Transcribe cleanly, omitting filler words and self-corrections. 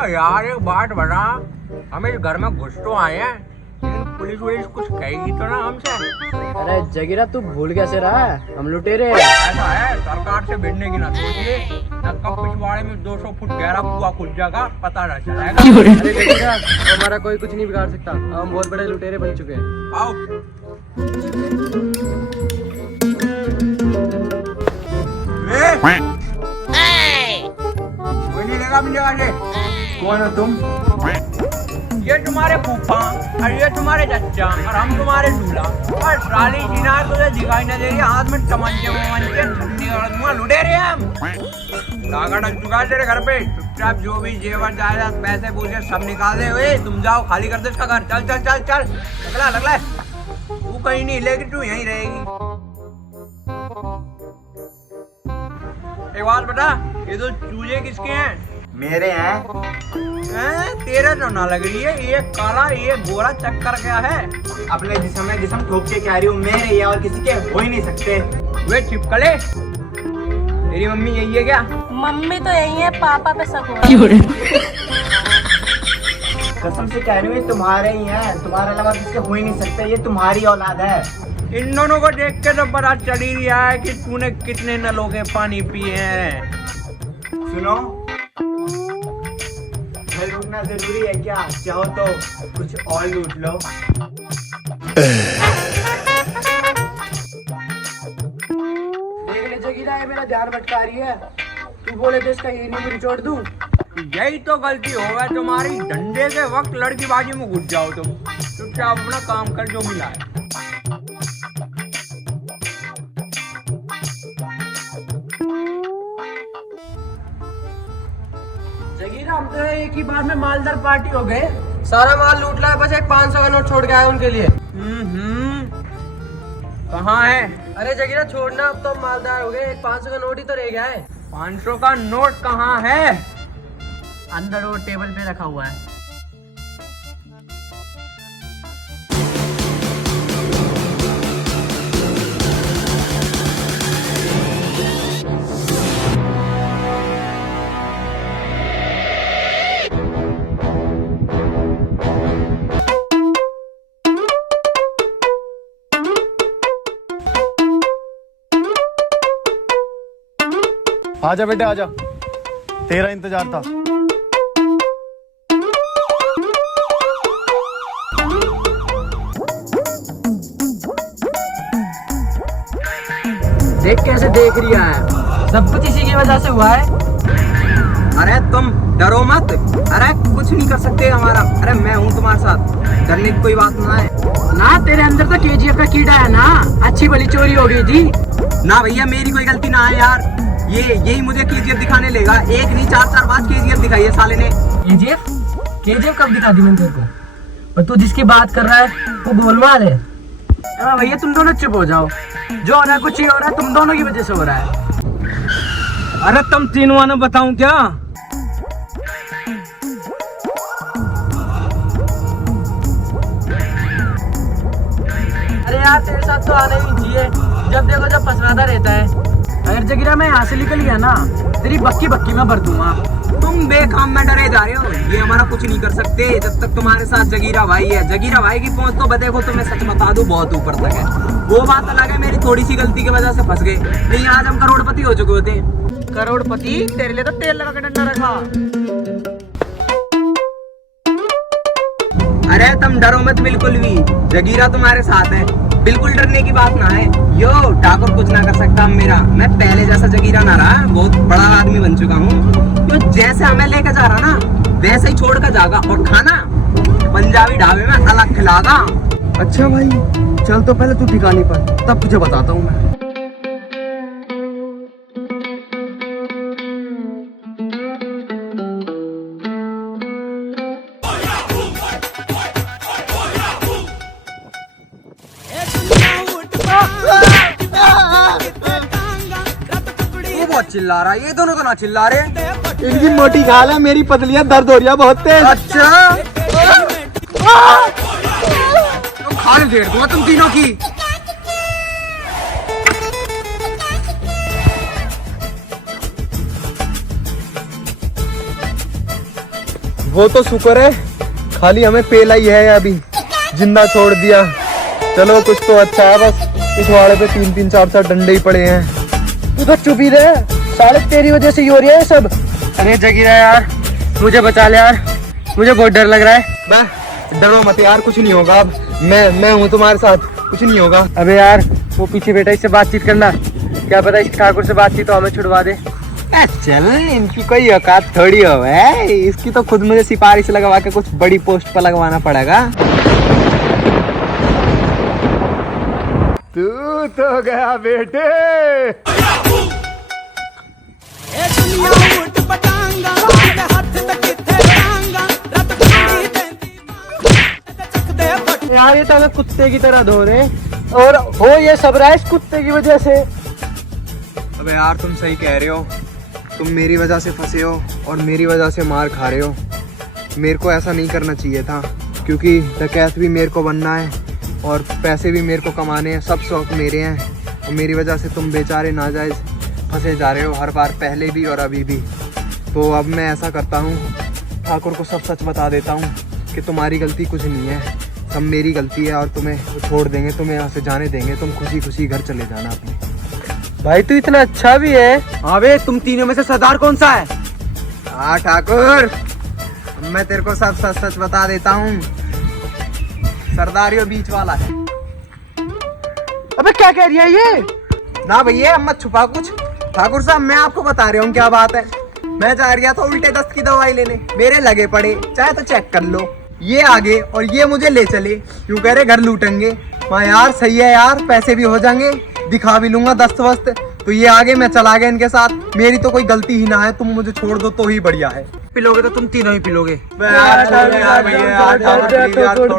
यार एक बात बता, हम इस घर में घुस तो आए हैं, लेकिन पुलिस वुलिस कुछ कहेगी तो ना हमसे? अरे जगीरा तू भूल कैसे रहा है, हम लुटेरे हैं। ऐसा है, सरकार से भिड़ने की ना सोचिए, कब पिछवाड़े में 200 फुट गहरा कुआं खुद जाएगा पता ना चलेगा। अरे जगीरा हमारा कोई कुछ नहीं बिगाड़ सकता, हम बहुत बड़े लुटेरे बन चुके हैं। आओ। कोई नहीं लेगा अपनी जगह से। कौन हो तुम? ये तुम्हारे फूफा और ये तुम्हारे चचा और हम तुम्हारे दूल्हा। और साली जीनार तुझे दिखाई न दे रही, हाथ में तमंचे वमंचे ठंडी और धुआं लुटे रहे हम। डाका डक चुका है तेरे घर पे, चुपचाप जो भी जेवर जायदाद पैसे पूछे सब निकाल दे। ओए तुम जाओ, खाली कर दो इसका घर। चल चल चल चल, लगला तू कहीं नहीं हिलेगी, तू यहीं रहेगी। एक बात बता, ये तो चूजे किसके हैं? मेरे हैं। तेरा तो ना लग रही है, ये काला ये गोरा चक्कर क्या है? अपने जिस्म में जिस्म ठोक के कह रही हूँ, मेरे ये और किसी के हो ही नहीं सकते। वे चिपकले, तेरी मम्मी यही है क्या? मम्मी तो यही है, पापा पे शक हो रहा है। कसम से कह रही हूँ, ये तुम्हारे ही हैं, तुम्हारे अलावा किसके हो ही नहीं सकते, ये तुम्हारी औलाद है। इन दोनों को देख के तो पता चल ही रहा है कि तूने कितने नलों के पानी पिए हैं। सुनो, घर रुकना जरूरी है क्या? चाहो तो कुछ और लूट लो। देख ले जगीरा, ये मेरा ध्यान भटका रही है। तू बोले तो इसका ये नहीं निचोड़ दूं। यही तो गलती होगा तुम्हारी, डंडे के वक्त लड़कीबाजी में घुस जाओ तुम। चुपचाप अपना काम कर जो मिला है। जगीरा हम तो एक ही बार में मालदार पार्टी हो गए, सारा माल लूट लाया, बस एक 500 का नोट छोड़ के आया उनके लिए। कहाँ है? अरे जगीरा छोड़ना, अब तो हम मालदार हो गए, एक 500 का नोट ही तो रह गया है। 500 का नोट कहाँ है? अंदर वो टेबल पे रखा हुआ है। आजा बेटे आजा, तेरा इंतजार था। देख कैसे देख रही है, सब कुछ इसी की वजह से हुआ है। अरे तुम डरो मत, अरे कुछ नहीं कर सकते हमारा। अरे मैं हूँ तुम्हारे साथ, डरने की कोई बात ना है ना। तेरे अंदर तो केजीएफ का कीड़ा है ना, अच्छी भली चोरी हो गई थी ना। भैया मेरी कोई गलती ना है यार, यही मुझे केजीएफ दिखाने लेगा। एक नहीं 4 बार केजीएफ दिखाई है साले ने। केजीएफ? केजीएफ कब दिखा दी मैंने तेरे को? और तू जिसकी बात कर रहा है वो गोलमाल है। भैया तुम दोनों चुप हो जाओ, जो हो रहा है कुछ ही हो रहा है, तुम दोनों की वजह से हो रहा है। अरे तुम तीनों ने बताऊं क्या? अरे यार तेरे साथ तो आना ही चाहिए, जब देखो जब फंसवाता रहता है। अगर जगीरा मैं यहाँ से निकल गया ना, तेरी बक्की बक्की में भर दूंगा। तुम बेकाम में डरे जा रहे हो, ये हमारा कुछ नहीं कर सकते जब तक तुम्हारे साथ जगीरा भाई है। जगीरा भाई की पहुंच तो देखो, तुम्हें सच बता दूं बहुत ऊपर तक है। वो बात अलग है, मेरी थोड़ी सी गलती की वजह से फंस गए, नहीं आज हम करोड़पति हो चुके होते। करोड़पति? तेरे लिए तो तेल लगा के डंडा रखा। अरे तुम डरो मत बिल्कुल भी, जगीरा तुम्हारे साथ है, बिल्कुल डरने की बात ना है। यो ठाकुर कुछ ना कर सकता मेरा, मैं पहले जैसा जगीरा ना रहा, बहुत बड़ा आदमी बन चुका हूँ। तो जैसे हमें लेकर जा रहा ना, वैसे ही छोड़ कर जागा, और खाना पंजाबी ढाबे में अलग खिलागा। अच्छा भाई चल, तो पहले तू ठिकाने पर, तब तुझे बताता हूँ मैं। बहुत चिल्ला रहा है, ये दोनों तो ना चिल्ला रहे। इनकी मोटी खाल है, मेरी पतलियां दर्द हो रही है बहुत तेज। अच्छा तो खाल घेर दूंगा तुम तीनों की। वो तो शुक्र है, खाली हमें पेला ही है अभी, जिंदा छोड़ दिया। चलो कुछ तो अच्छा है, बस इस वाड़े पे 3-3 4-4 डंडे ही पड़े हैं। तू तो चुप ही रहे, साले तेरी वजह से ही हो रही है ये सब। अरे जगीरा यार, मुझे बचा ले यार, मुझे बहुत डर लग रहा है। बे डरो मत यार, कुछ नहीं होगा। अब मैं हूँ तुम्हारे साथ, कुछ नहीं होगा। अबे यार वो पीछे बेटा, इससे बातचीत करना, क्या पता इस ठाकुर से बातचीत तो हमें छुड़वा दे। चल, इनकी कोई औकात थोड़ी हो है, इसकी तो खुद मुझे सिफारिश लगवा के कुछ बड़ी पोस्ट पर लगवाना पड़ेगा। तू तो गया बेटे। यार ये तो हमें कुत्ते की तरह धो रहे, और हो ये सब रहा है इस कुत्ते की वजह से। अबे यार तुम सही कह रहे हो, तुम मेरी वजह से फंसे हो और मेरी वजह से मार खा रहे हो। मेरे को ऐसा नहीं करना चाहिए था, क्योंकि डकैत भी मेरे को बनना है और पैसे भी मेरे को कमाने हैं, सब शौक मेरे हैं। और मेरी वजह से तुम बेचारे नाजायज़ फंसे जा रहे हो हर बार, पहले भी और अभी भी। तो अब मैं ऐसा करता हूँ, ठाकुर को सब सच बता देता हूँ कि तुम्हारी गलती कुछ नहीं है, सब मेरी गलती है, और तुम्हें छोड़ देंगे, तुम्हें यहाँ से जाने देंगे, तुम खुशी खुशी घर चले जाना अपने। भाई तू इतना अच्छा भी है। अबे तुम तीनों में से सरदार कौन सा है? हाँ ठाकुर, मैं तेरे को सब सच सच बता देता हूँ, सरदारियों बीच वाला है। अबे क्या कह रही है ये? ना भैया मत छुपा कुछ। ठाकुर साहब मैं आपको बता रहा हूँ क्या बात है। मैं जा रहा था उल्टे दस्त की दवाई लेने, मेरे लगे पड़े, चाहे तो चेक कर लो, ये आगे और ये मुझे ले चले, यूं कह रहे घर लूटेंगे। मैं यार सही है यार, पैसे भी हो जाएंगे, दिखा भी लूंगा दस्त वस्त। तो ये आगे, मैं चला गया इनके साथ, मेरी तो कोई गलती ही ना है, तुम मुझे छोड़ दो तो ही बढ़िया है। पिलोगे तो तुम तीनों ही पिलोगे। यार, यार, भैया, यार, ठाकुर, प्लीज यार, छोड़ दो।